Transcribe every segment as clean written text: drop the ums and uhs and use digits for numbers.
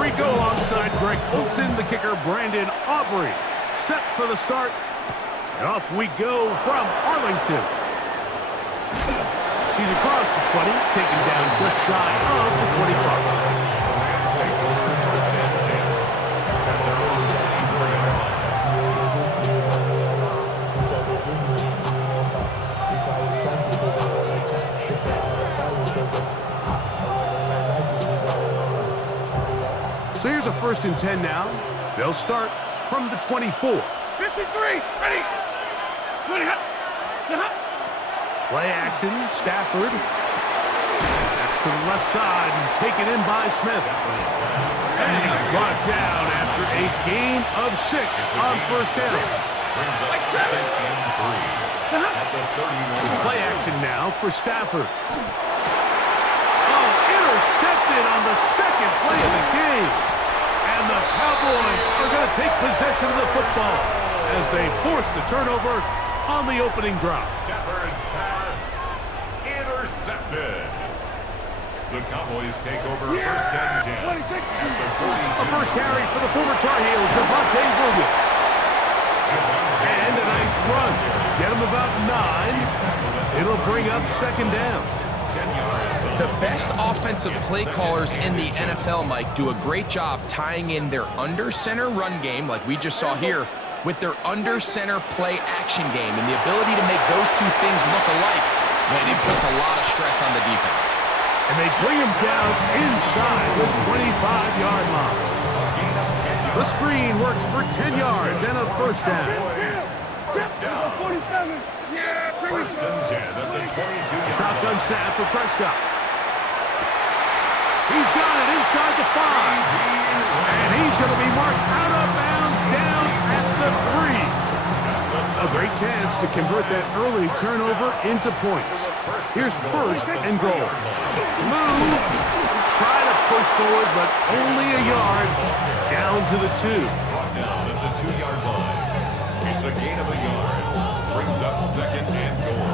Rico alongside Greg Olson, the kicker Brandon Aubrey. Set for the start. And off we go from Arlington. He's across the 20, taken down just shy of the 25. So here's a 1st and 10 now. They'll start from the 24. 53, ready. Play action, Stafford. That's to the left side and taken in by Smith. And he's brought down after a gain of 6 on 1st down. Brings up 2nd and 3 at the 31. Play action now for Stafford. Oh, intercepted on the 2nd play of the game. And the Cowboys are going to take possession of the football as they force the turnover on the opening drive. Stafford's pass intercepted. The Cowboys take over 1st and 10 at the 42. A first carry for the former Tar Heel, Javonte Williams. And a nice run. Get him about 9. It'll bring up 2nd down. The best offensive play callers in the NFL, Mike, do a great job tying in their under-center run game, like we just saw here, with their under-center play action game. And the ability to make those two things look alike, man, it puts a lot of stress on the defense. And they bring him down inside the 25-yard line. The screen works for 10 yards and a 1st down. First down. 47. 1st and 10 at the 22. Shotgun snap for Prescott. He's got it inside the 5. And he's going to be marked out of bounds down at the 3. A great chance to convert that early turnover into points. Here's 1st and goal. Move. Try to push forward, but only a yard down to the 2. Brought down at the 2-yard line. It's a gain of a yard. Brings up 2nd and goal.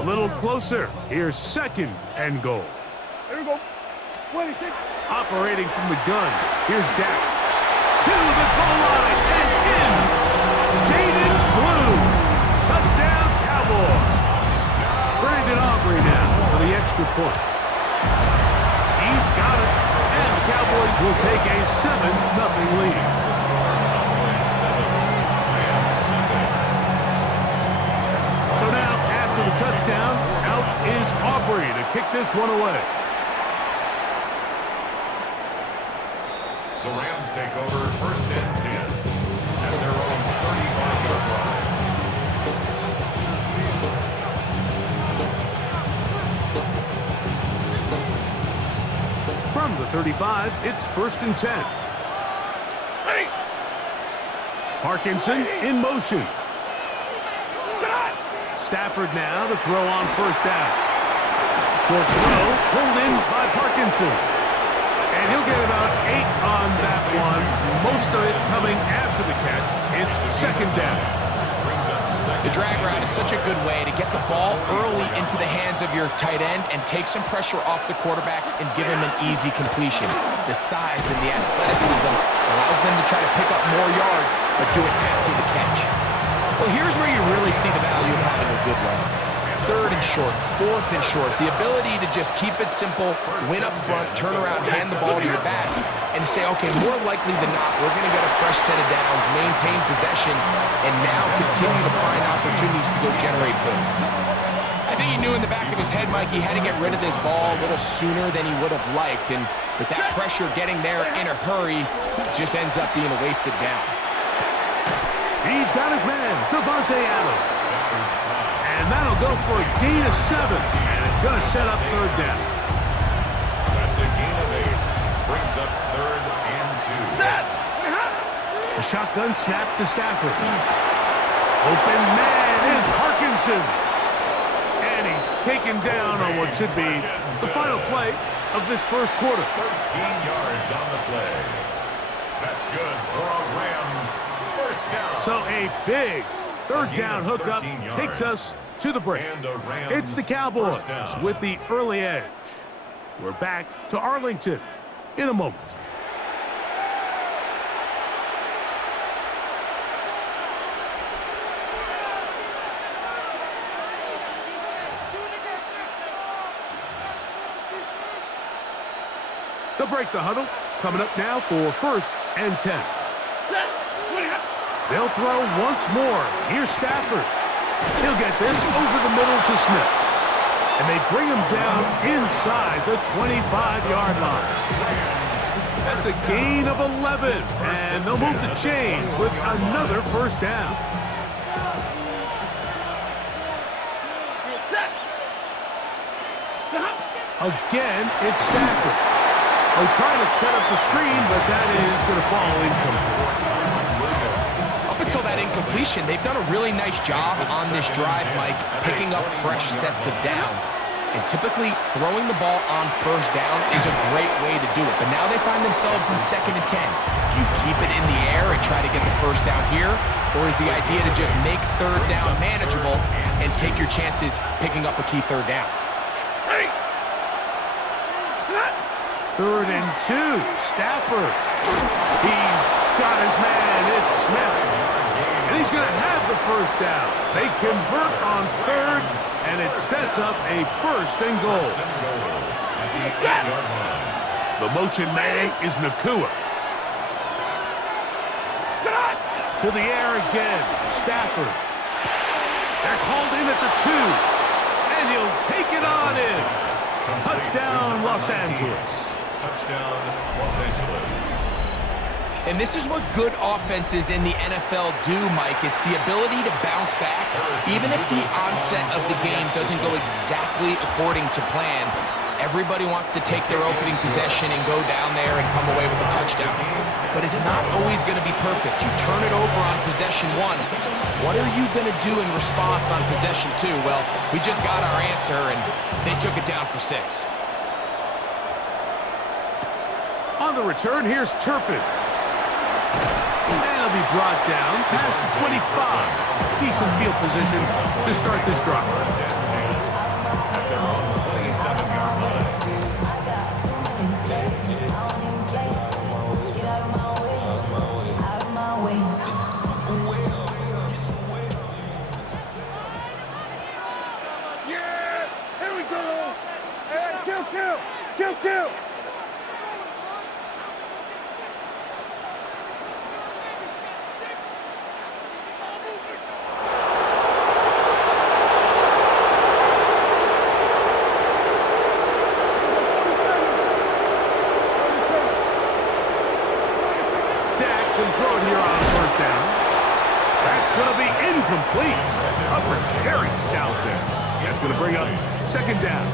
A little closer. Here's 2nd and goal. There we go. 26. Operating from the gun. Here's Dak. To the goal line and in. Jaden Blue. Touchdown Cowboys. Brandon Aubrey now for the extra point. He's got it. And the Cowboys will take a 7-0 lead. So now, after the touchdown, out is Aubrey to kick this one away. The Rams take over 1st and 10 at their own 35-yard line. From the 35, it's 1st and 10. Ready. Parkinson in motion. Stafford now to throw on 1st down. Short throw, pulled in by Parkinson. And he'll get about 8 on that one. Most of it coming after the catch. It's 2nd down. The drag route is such a good way to get the ball early into the hands of your tight end and take some pressure off the quarterback and give him an easy completion. The size and the athleticism allows them to try to pick up more yards, but do it after the catch. Well, here's where you really see the value of having a good runner. 3rd and short, 4th and short. The ability to just keep it simple, win up front, turn around, hand the ball to your back, and say, okay, more likely than not, we're going to get a fresh set of downs, maintain possession, and now continue to find opportunities to go generate points. I think he knew in the back of his head, Mike, he had to get rid of this ball a little sooner than he would have liked, and with that pressure getting there in a hurry, it just ends up being a wasted down. He's got his man, Davante Adams. And that'll go for a gain of 7. And it's going to set up 3rd down. That's a gain of 8. Brings up 3rd and 2. The shotgun snap to Stafford. Open man is Parkinson. And he's taken down on what should be the final play of this 1st quarter. 13 yards on the play. That's good for a Rams 1st down. So a big 3rd down hookup takes us to the break. And the Rams It's the Cowboys first down. with the early edge. We're back to Arlington in a moment. They'll break the huddle. Coming up now for 1st and 10. They'll throw once more. Here's Stafford. He'll get this over the middle to Smith. And they bring him down inside the 25-yard line. That's a gain of 11. And they'll move the chains with another 1st down. Again, it's Stafford. They're trying to set up the screen, but that is going to fall incomplete. Up until that incompletion, they've done a really nice job on this drive, Mike, picking up fresh sets of downs. And typically, throwing the ball on 1st down is a great way to do it. But now they find themselves in 2nd and 10. Do you keep it in the air and try to get the 1st down here? Or is the idea to just make 3rd down manageable and take your chances picking up a key 3rd down? 3rd and 2. Stafford. He's got his man. It's Smith. And he's going to have the 1st down. They convert on 3rd, and it sets up a 1st and goal. The motion man is Nakua. To the air again. Stafford. They're called in at the 2. And he'll take it on in. Touchdown, Los Angeles. Touchdown, Los Angeles. And this is what good offenses in the NFL do, Mike. It's the ability to bounce back, even if the onset of the game doesn't go exactly according to plan. Everybody wants to take their opening possession and go down there and come away with a touchdown. But it's not always going to be perfect. You turn it over on possession 1. What are you going to do in response on possession 2? Well, we just got our answer, and they took it down for 6. On the return, here's Turpin. And he'll be brought down past the 25. Decent field position to start this drive. At their own 27-yard line. Yeah! Here we go! And kill! Can throw it here on 1st down. That's going to be incomplete. Coverage very stout there. That's going to bring up 2nd down.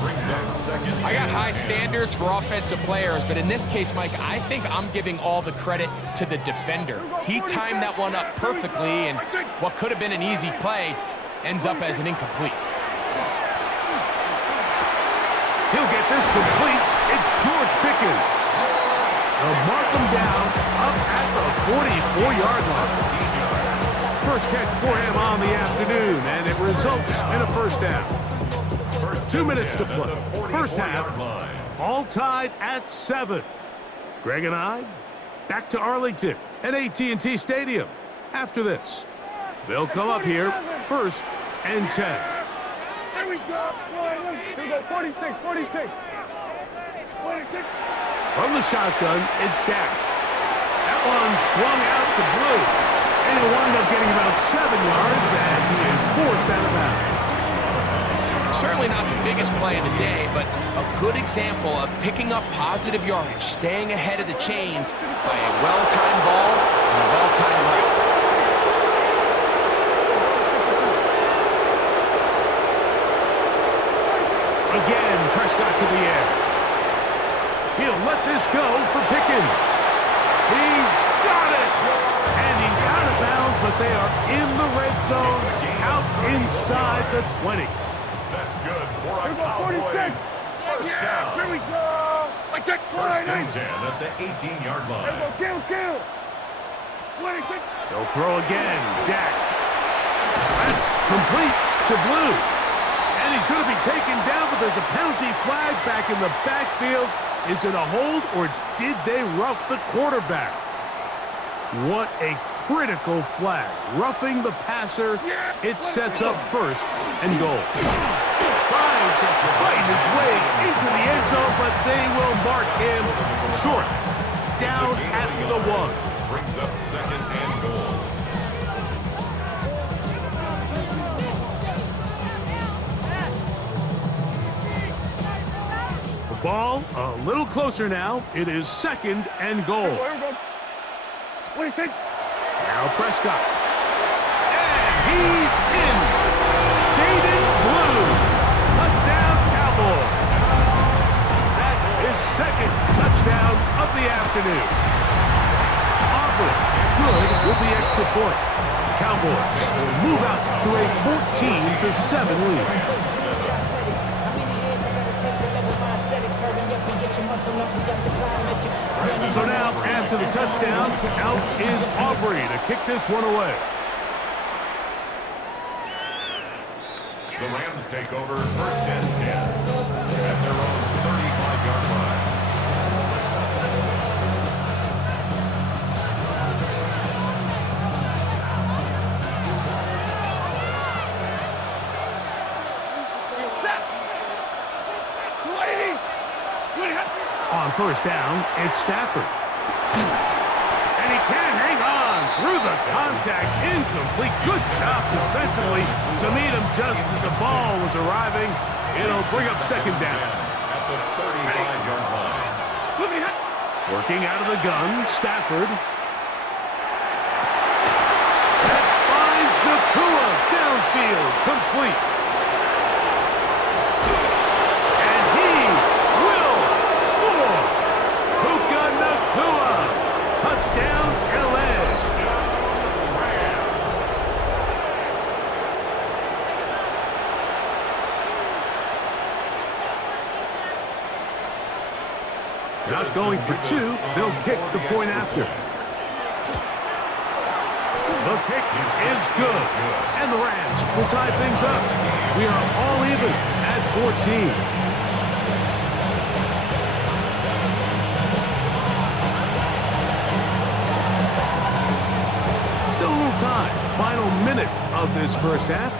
Brings up 2nd. I got high standards for offensive players, but in this case, Mike, I think I'm giving all the credit to the defender. He timed that one up perfectly, and what could have been an easy play ends up as an incomplete. He'll get this complete. It's George Pickens. They'll mark him down up at the 44-yard line. First catch for him on the afternoon, and it results in a 1st down. 2 minutes to play. 1st half, all tied at 7. Greg and I, back to Arlington at AT&T Stadium. After this, they'll come up here 1st and 10. Here we go! Here we go, 46. From the shotgun, it's Dak. That one swung out to Blue. And he'll wind up getting about 7 yards as he is forced out of bounds. Certainly not the biggest play of the day, but a good example of picking up positive yardage, staying ahead of the chains by a well-timed ball and a well-timed route. Again, Prescott to the air. He'll let this go for Pickens. He's got it! And he's out of bounds, but they are in the red zone, out inside the 20. That's good for Here a we go, 46. Cowboys. First down. Here we go! Like that, 1st and 10 at the 18-yard Here line. we go, kill! 26. They'll throw again. Dak. That's complete. to blue. And he's going to be taken down, but there's a penalty flag back in the backfield. Is it a hold, or did they rough the quarterback? What a critical flag. Roughing the passer. It sets up first and goal. Trying to fight his way into the end zone, but they will mark him short. Down at the 1. Brings up second and goal. The ball a little closer now. It is second and goal. What do you think? Now Prescott. And he's in. Jaden Blue. Touchdown Cowboys. That is second touchdown of the afternoon. Auburn good with the extra point. Cowboys will move out to a 14-7 lead. So now, after the touchdown, out is Aubrey to kick this one away. The Rams take over first and 10 at their own 35-yard line. On first down, it's Stafford. And he can't hang on through the contact. Incomplete. Good job defensively to meet him just as the ball was arriving. It'll bring up second down. At the 35-yard line. Working out of the gun, Stafford. That finds Nakua downfield, complete. And he will score. Puka Nakua, touchdown LA. Not going for two, they'll kick the point after. The kick is good, and the Rams will tie things up. We are all even at 14. Still a little time. Final minute of this first half.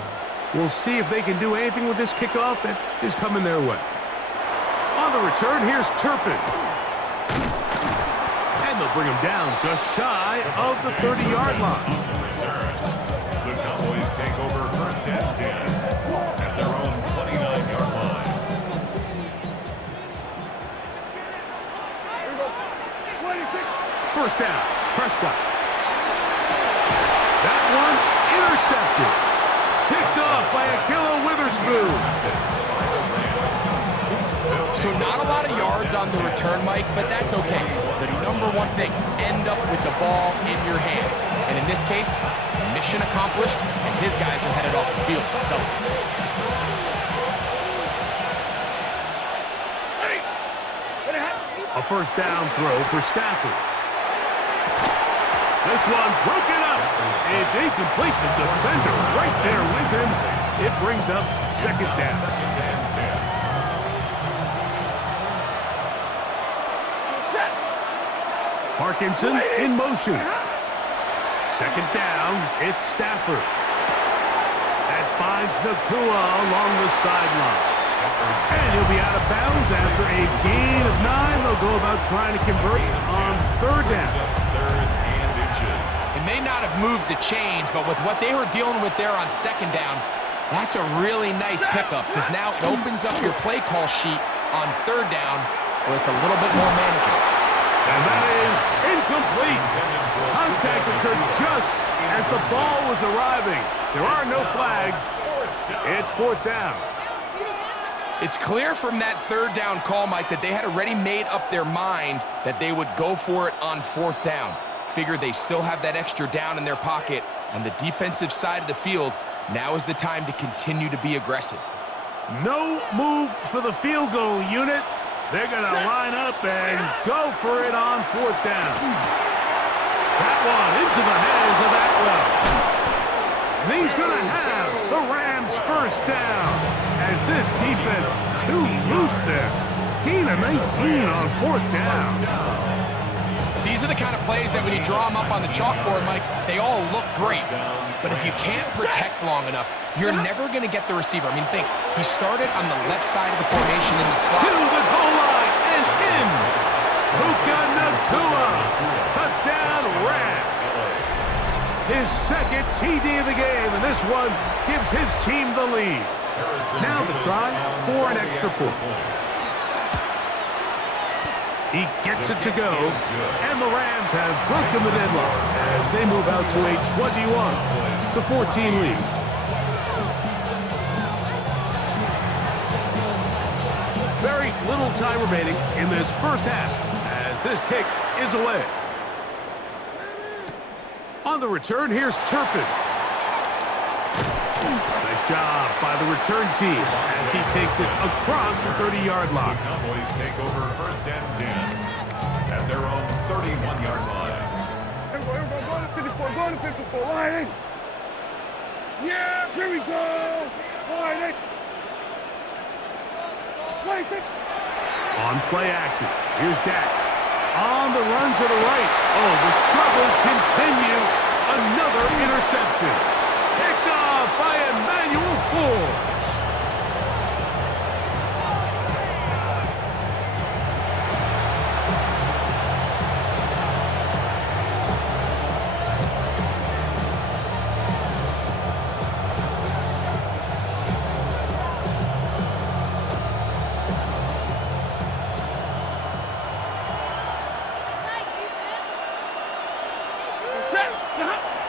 We'll see if they can do anything with this kickoff that is coming their way. On the return, here's Turpin. And they'll bring him down just shy of the 30-yard line. The Cowboys take over first and 10 at their own 29-yard line. First down, Prescott. That one intercepted. Picked off by Akilo Witherspoon. So not a lot of yards on the return, Mike, but that's okay. The number one thing, end up with the ball in your hands. And in this case, mission accomplished, and his guys are headed off the field to celebrate. A first down throw for Stafford. This one broken up. It's incomplete. The defender right there with him. It brings up second down. Second and 10. Parkinson in motion. Second down, it's Stafford. That finds Nakua along the sideline. And he'll be out of bounds after a gain of 9. They'll go about trying to convert on third down. Third and inches. It may not have moved the chains, but with what they were dealing with there on second down, that's a really nice pickup because now it opens up your play call sheet on third down where it's a little bit more manageable. And that is incomplete. Contact occurred just as the ball was arriving. There are no flags. It's fourth down. It's clear from that third down call, Mike, that they had already made up their mind that they would go for it on fourth down. Figured they still have that extra down in their pocket on the defensive side of the field. Now is the time to continue to be aggressive. No move for the field goal unit. They're going to line up and go for it on fourth down. That one into the hands of Atwell. And he's going to have the Rams first down. As this defense too loose there. Gain of 19 on fourth down. These are the kind of plays that when you draw them up on the chalkboard, Mike, they all look great. But if you can't protect long enough, you're never going to get the receiver. I mean, think, he started on the left side of the formation in the slot. To the goal line and in. Puka Nacua. Touchdown, Rams. His second TD of the game, and this one gives his team the lead. Now the try for an extra point. He gets it to go, and the Rams have broken the deadlock as they move out to a 21-14 lead. Very little time remaining in this first half as this kick is away. On the return, here's Turpin. Nice job by the return team as he takes it across the 30-yard line. The Cowboys take over first and 10 at their own 31-yard line. Go to 54, line in. Yeah, here we go. Line in. On play action, here's Dak. On the run to the right. Oh, the struggles continue. Another interception. Picked off by Emmanuel Forbes.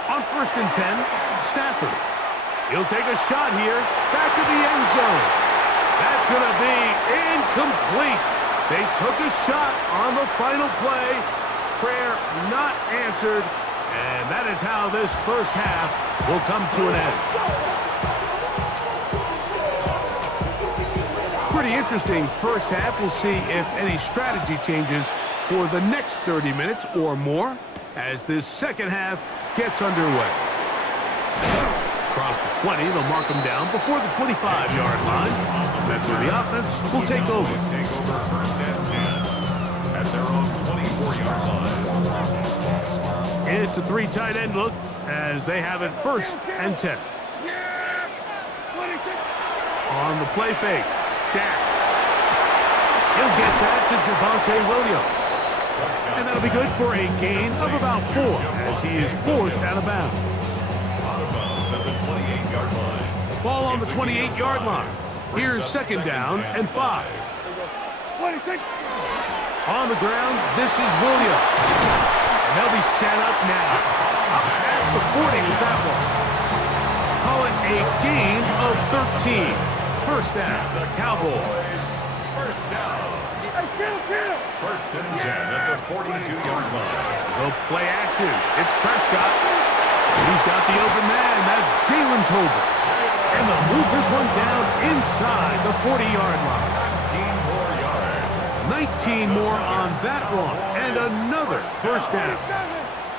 On first and 10, Stafford. He'll take a shot here, back to the end zone. That's going to be incomplete. They took a shot on the final play. Prayer not answered, and that is how this first half will come to an end. Pretty interesting first half. We'll see if any strategy changes for the next 30 minutes or more as this second half gets underway. Across the 20, they'll mark them down before the 25-yard line. That's where the offense will take over. Take over first and 10 at their own 24-yard line. It's a three tight end look as they have it first and 10. On the play fake, Dak. He'll get that to Javonte Williams. And that'll be good for a gain of about 4 as he is forced out of bounds. Out of bounds at the 28-yard line. Ball on the 28-yard line. Here's second down and 5. On the ground, this is Williams. And they'll be set up now. Up past the 40 with that one. Call it a gain of 13. First down, the Cowboys. First down. First and 10 at the 42-yard line. The play action. It's Prescott. He's got the open man. That's Jalen Tolbert. And they'll move this one down inside the 40-yard line. 19 more yards. 19 more on that one. And another first down.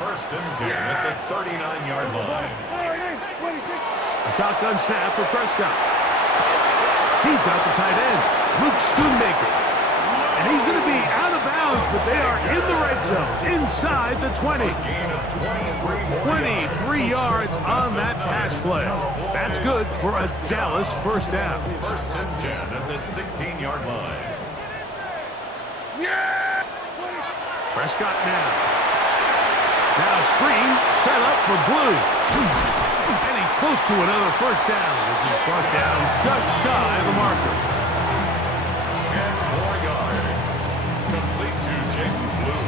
First and 10 at the 39-yard line. A shotgun snap for Prescott. He's got the tight end, Luke Schoonmaker. And he's going to be out of bounds, but they are in the red zone, inside the 20. 23 yards on that pass play. That's good for a Dallas first down. First and 10 at the 16-yard line. Prescott now. Now screen set up for Blue. And he's close to another first down as he's brought down just shy of the marker. 10 more yards. Complete to Jaden Blue.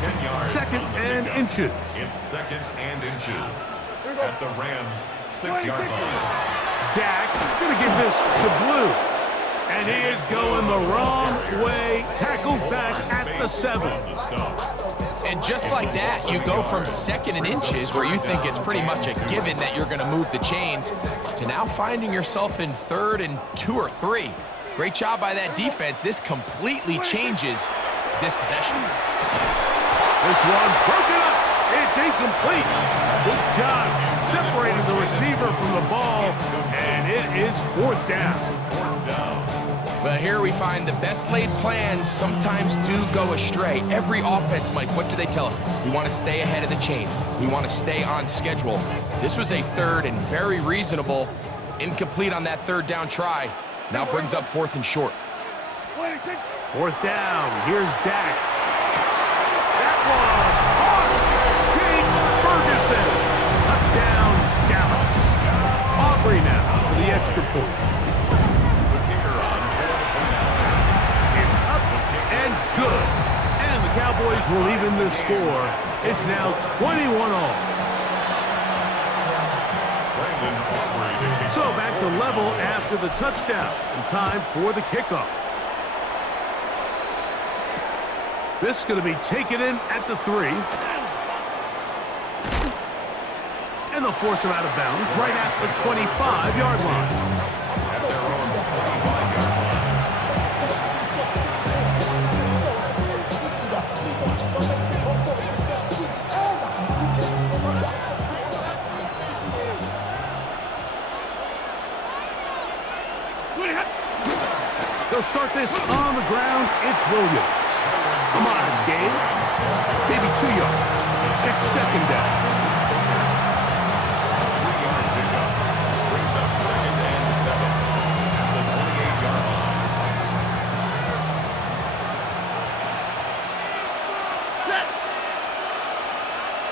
10 yards. Second and inches. It's second and inches at the Rams' 6-yard line. Dak going to give this to Blue. And he is going the wrong way. Tackled back at the 7. And just like that, you go from second and inches, where you think it's pretty much a given that you're going to move the chains, to now finding yourself in third and 2 or 3. Great job by that defense. This completely changes this possession. This one broken up. It's incomplete. Good job separating the receiver from the ball, and it is 4th down. Well, here we find the best laid plans sometimes do go astray. Every offense, Mike, what do they tell us? We want to stay ahead of the chains. We want to stay on schedule. This was a 3rd and very reasonable. Incomplete on that 3rd down try. Now brings up 4th and short. 4th down. Here's Dak. That one. Jake Ferguson. Touchdown, Dallas. Aubrey now for the extra point. It's up and good. And the Cowboys will even the score. It's now 21-all. So back to level after the touchdown. And time for the kickoff. This is going to be taken in at the 3. And they'll force him out of bounds right at the 25-yard line. At their own 25-yard line. They'll start this on the ground. It's Williams. A modest gain. Maybe 2 yards. It's 2nd down. 3-yard pickup. Brings up 2nd and 7 at the 28-yard line. Set.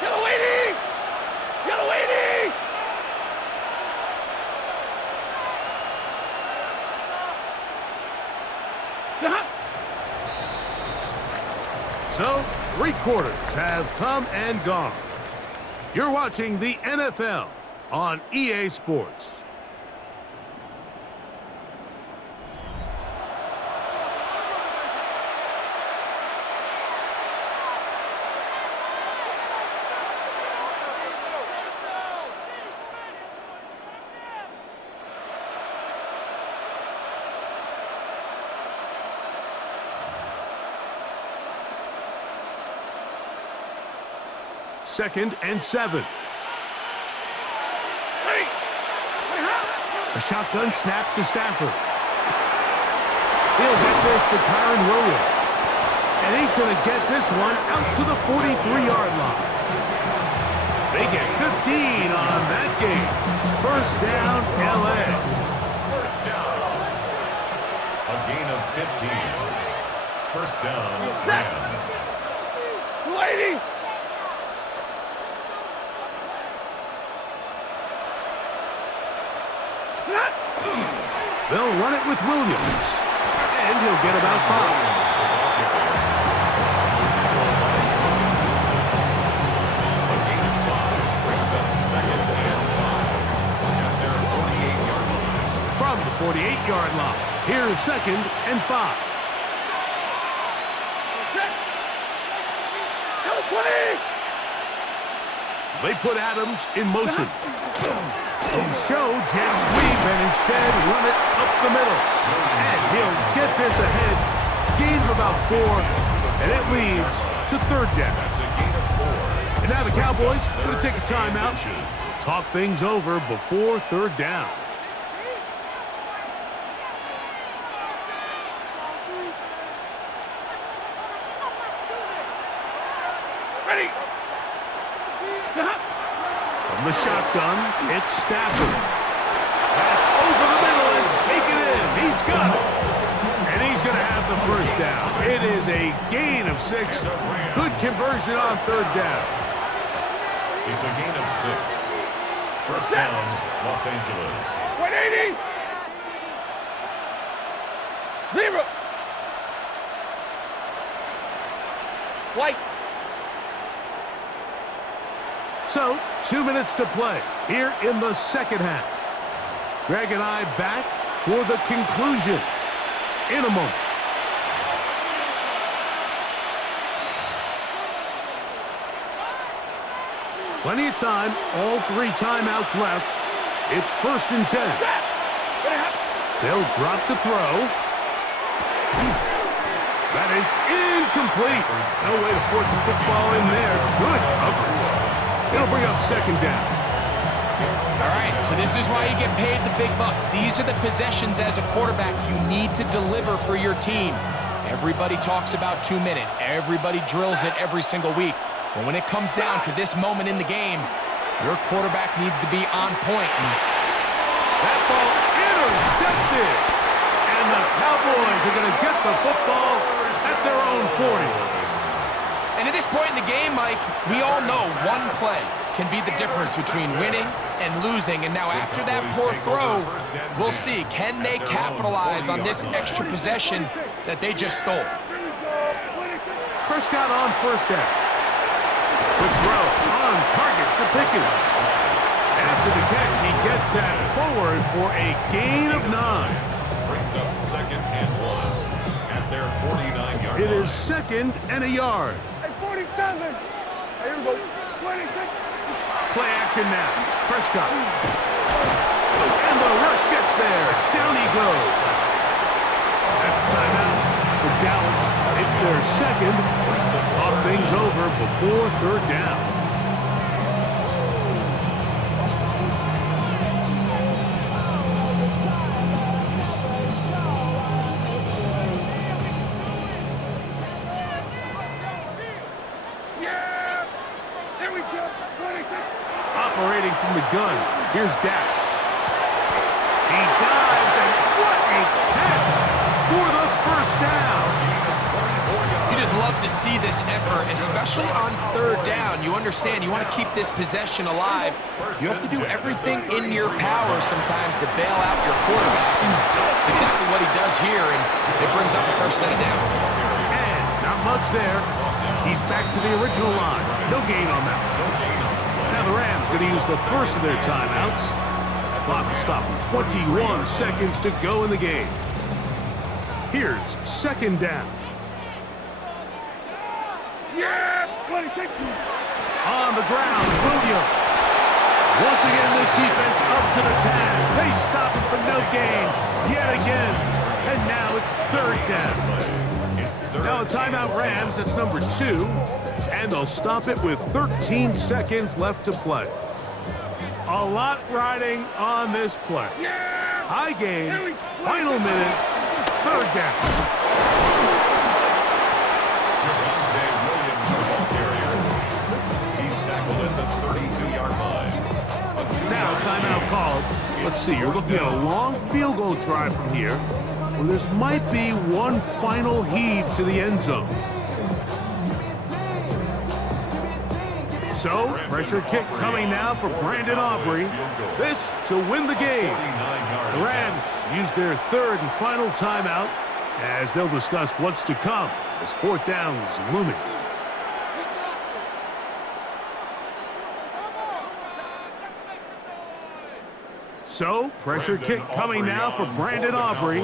Get away, D! Get away, D! So, 3 quarters have come and gone. You're watching the NFL on EA Sports. Second and 7. A shotgun snap to Stafford. He'll get this to Kyron Williams. And he's going to get this one out to the 43-yard line. They get 15 on that game. 1st down, LA. 1st down. A gain of 15. 1st down, Rams. Lady! They'll run it with Williams. And he'll get about 5. A gain of 5 brings up 2nd and 5 at their 48-yard line. From the 48-yard line, here's 2nd and 5. They put Adams in motion. He'll show jet sweep and instead run it up the middle. And he'll get this ahead. Gain of about 4. And it leads to 3rd down. That's a gain of 4. And now the Cowboys are going to take a timeout. Talk things over before 3rd down. Ready! From the shotgun, it's Stafford. That's over the middle and taken in. He's got it. And he's going to have the 1st down. It is a gain of 6. Good conversion on 3rd down. It's a gain of 6. 1st down, Los Angeles. 180! 0! White. So, 2 minutes to play here in the 2nd half. Greg and I back for the conclusion in a moment. Plenty of time, all 3 timeouts left. It's 1st and 10. They'll drop to throw. That is incomplete. No way to force the football in there. Good coverage. It'll bring up 2nd down. All right, so this is why you get paid the big bucks. These are the possessions as a quarterback you need to deliver for your team. Everybody talks about 2-minute. Everybody drills it every single week. But when it comes down to this moment in the game, your quarterback needs to be on point. That ball intercepted. And the Cowboys are going to get the football at their own 40. And at this point in the game, Mike, we all know one play can be the difference between winning and losing. And now after that poor throw, we'll see, can they capitalize on this extra possession that they just stole? Prescott on first down. The throw on target to Pickens. After the catch, he gets that forward for a gain of 9. Brings up 2nd and 1 at their 49-yard line. It is 2nd and a yard. Hey, 47. Here we go. 26. Play action now. Prescott. And the rush gets there. Down he goes. That's a timeout for Dallas. It's their second. Talk things over before 3rd down. Yeah. Here we go. 26. Operating from the gun. Here's Dak. He dives, and what a catch for the first down. You just love to see this effort, especially on 3rd down. You understand, you want to keep this possession alive. You have to do everything in your power sometimes to bail out your quarterback. And it's exactly what he does here, and it brings up the first set of downs. And not much there. He's back to the original line. No gain on that. Now the Rams going to use the first of their timeouts. Clock stops. 21 seconds to go in the game. Here's 2nd down. Yeah. 26. On the ground, Williams. Once again, this defense up to the task. They stop him for no gain yet again. And now it's 3rd down. Now a timeout Rams, that's number 2. And they'll stop it with 13 seconds left to play. A lot riding on this play. High game, final minute, 3rd down. Javonte Williams, the ball carrier. He's tackled at the 32-yard line. Now timeout called. Let's see, you're looking at a long field goal try from here. Well, this might be one final heave to the end zone. So, pressure kick coming now for Brandon Aubrey. This to win the game. The Rams use their 3rd and final timeout as they'll discuss what's to come as 4th down is looming. So, pressure kick coming now for Brandon Aubrey.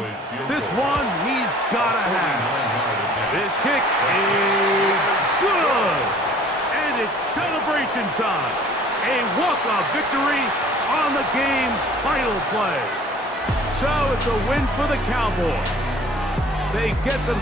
This one he's got to have. This kick is good. And it's celebration time. A walk-off victory on the game's final play. So, it's a win for the Cowboys. They get them.